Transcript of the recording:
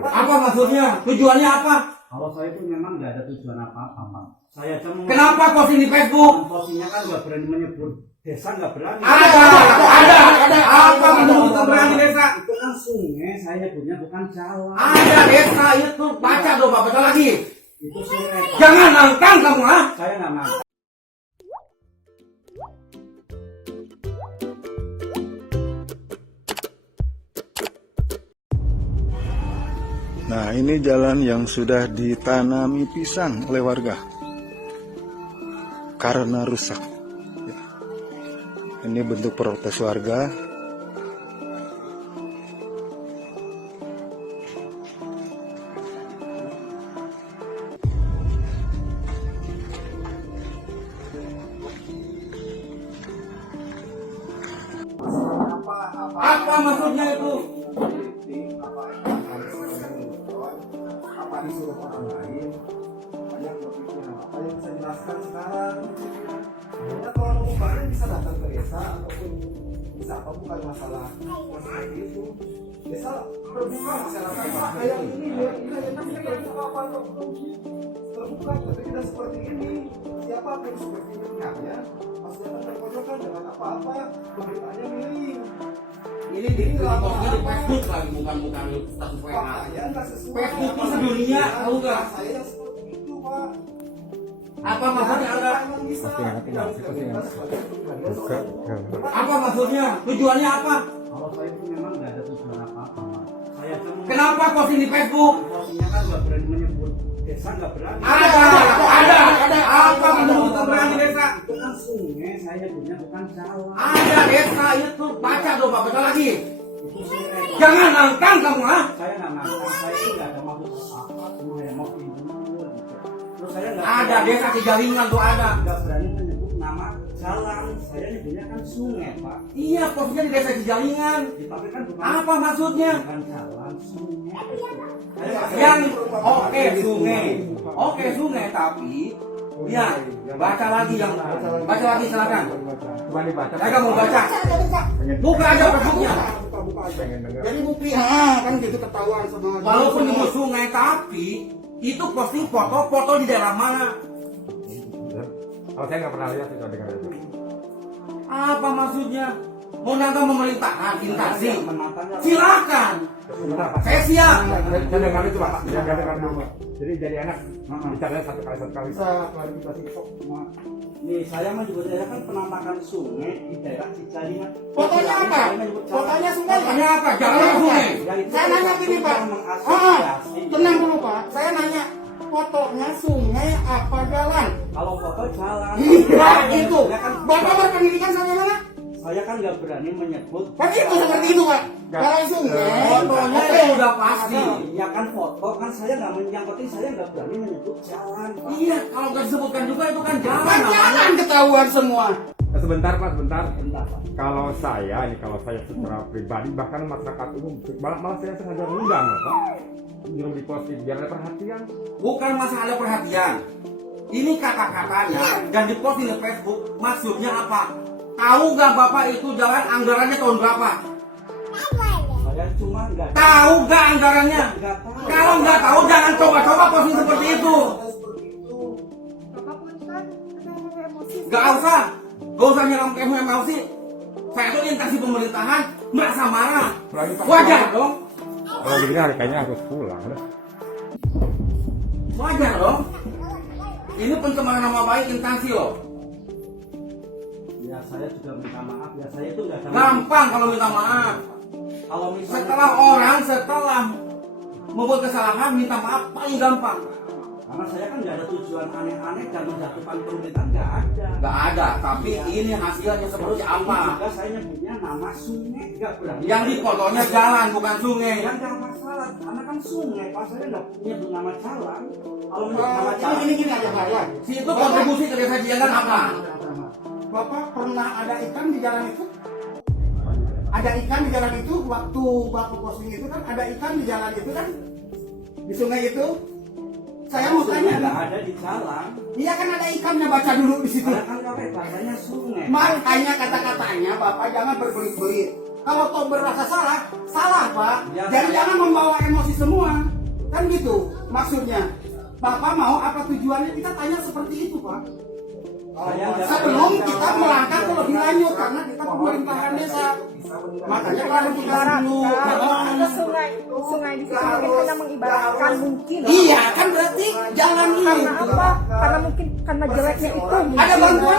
Apa maksudnya? Tujuannya apa? Kalau saya itu memang nggak ada tujuan apa-apa, Pak. Saya cuma Kenapa posting di Facebook? postingnya kan nggak berani menyebut desa, nggak berani. Ada. Apa menurut berani desa? Itu kan sungai, saya nyebutnya bukan jalan. Ada desa itu. Baca dong, Pak. Baca lagi. Itu sungai, Pak. Jangan nangkang kamu, ha? Saya nggak mau. Nah, ini jalan yang sudah ditanami pisang oleh warga karena rusak. Ya. Ini bentuk protes warga. Apa maksudnya itu? Apa disuruh orang lain? Banyak berpikir apa yang bisa jelaskan sekarang. Ya, kalau mau bareng bisa datang ke desa ataupun bisa apa, bukan masalah seperti itu. Desa terbuka, masyarakat kayak ini ya, ini hanya terbuka apa terbuka, tapi tidak seperti ini. Siapa pun seperti ini ya, pas datang terpojokan dengan apa-apa, pemberitaannya miring. Ini di postingnya di Facebook lagi, bukan status WA. Pakaian nggak sesuai. Facebook itu sedunia, tahu nggak? Saya yang seperti itu, Pak. Apa maksudnya Anda? Emang bisa. Apa maksudnya? Tujuannya apa? Kalau saya itu memang nggak ada tujuan apa-apa, Pak. Saya cuma Kenapa posting di Facebook? postingnya kan nggak berani menyebut desa, nggak berani. Ada. Apa menurut berani desa? Itu kan sungai, saya nyebutnya bukan jalan. Ada desa itu. Baca dong, Pak. Baca lagi. Itu sungai, Pak. Jangan nangkang kamu, ha? Saya nggak nangkang, saya itu nggak ada maksud apa-apa, cuma yang mau tidur gitu. Terus saya nggak Ada desa Cijalingan tuh ada. nggak berani menyebut nama jalan, saya nyebutnya kan sungai, Pak. Iya, postingnya di desa Cijalingan. Tapi kan bukan Apa maksudnya? bukan jalan, sungai. Yang oke sungai, tapi ya baca lagi silakan. Saya nggak mau baca. Buka aja Facebooknya. Jadi bukti kan gitu ketahuan sama. Walaupun di sungai, tapi itu posting foto di daerah mana? Kalau saya nggak pernah lihat itu dengan itu. Apa maksudnya? Mau nantang pemerintahan, instansi? Menantangnya Silakan. Sebentar, Pak. Saya siap. Saya dengar itu, Pak. Saya dengar dulu. Jadi jadi enak bicaranya satu kali. Bisa klarifikasi kok. nih saya mah juga saya kan penampakan sungai di daerah Cijalingan. Fotonya apa? Fotonya sungai. Fotonya apa? Jangan sungai. Saya nanya gini, Pak. Tenang dulu, Pak. Saya nanya fotonya sungai apa jalan? Kalau foto jalan. Iya, itu. Ya kan, Bapak berpendidikan sampai mana? saya kan nggak berani menyebut. Kan itu seperti itu, Pak. Jalan sungai. Fotonya Oke. itu udah pasti. Ya kan foto kan saya nggak yang penting saya nggak berani menyebut jalan, Pak. Iya, kalau nggak disebutkan juga itu kan jalan. Kan jalan ketahuan semua. Sebentar, Pak, sebentar. Bentar, Pak. Kalau saya secara pribadi bahkan masyarakat umum malah saya sengaja ngundang, Pak. Nyuruh di posting biar ada perhatian. Bukan masalah perhatian. Ini kata-katanya dan diposting di Facebook. Maksudnya apa? Tahu nggak Bapak itu jalan anggarannya tahun berapa? Saya cuma nggak Tahu nggak anggarannya? nggak tahu. Kalau nggak tahu jangan coba-coba posting seperti itu. Nggak usah nyerang emosi. Saya tuh instansi pemerintahan merasa marah. Wajar dong. Kalau begini kayaknya harus pulang. Wajar dong. Ini pencemaran nama baik instansi loh. Ya saya juga minta maaf. Ya saya itu nggak ada. Gampang kalau minta maaf. Kalau misalnya Setelah membuat kesalahan minta maaf paling gampang. karena saya kan nggak ada tujuan aneh-aneh dan menjatuhkan pemerintahan nggak ada. Nggak ada, tapi ini hasilnya seperti apa? Juga saya nyebutnya nama sungai nggak berani. Yang di fotonya jalan bukan sungai. yang nggak masalah karena kan sungai. Pas saya nggak punya nama jalan. Kalau nama jalan Gini aja, Pak, ya. Si itu kontribusi ke desa Cijangan apa? Bapak pernah ada ikan di jalan itu? Ada ikan di jalan itu waktu Bapak posting itu kan ada ikan di jalan itu kan? Di sungai itu? Saya mau sungai nggak tanya. ada di jalan. Iya kan ada ikannya, baca dulu di situ. Karena kan kalau bahasanya sungai. Makanya kata-katanya Bapak jangan berbelit-belit. Kalau toh berasa salah, salah Pak. Ya, Jadi saya- jangan membawa emosi semua. Kan gitu maksudnya. Bapak mau apa tujuannya, kita tanya seperti itu Pak. Sebelum kita melangkah ke lebih lanjut, karena kita pemerintahan desa. Makanya kalau kita dulu Ada sungai di situ mungkin hanya mengibaratkan mungkin. iya kan berarti jalan ini Karena apa? Karena mungkin karena jeleknya itu. ada bantuan